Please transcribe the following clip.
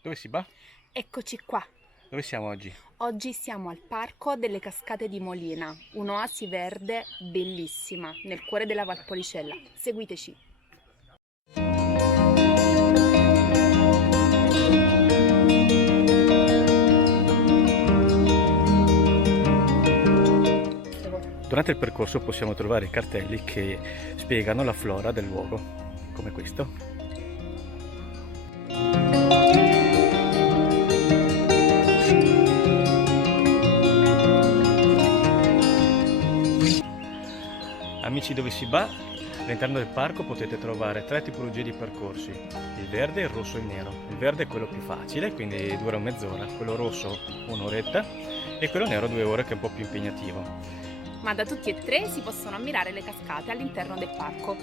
Dove si va? Eccoci qua. Dove siamo oggi? Oggi siamo al Parco delle Cascate di Molina, un'oasi verde bellissima nel cuore della Valpolicella. Seguiteci. Durante il percorso possiamo trovare cartelli che spiegano la flora del luogo, come questo. Amici, dove si va? All'interno del parco potete trovare tre tipologie di percorsi: il verde, il rosso e il nero. Il verde è quello più facile, quindi dura mezz'ora, quello rosso un'oretta e quello nero 2 ore, che è un po' più impegnativo. Ma da tutti e tre si possono ammirare le cascate all'interno del parco.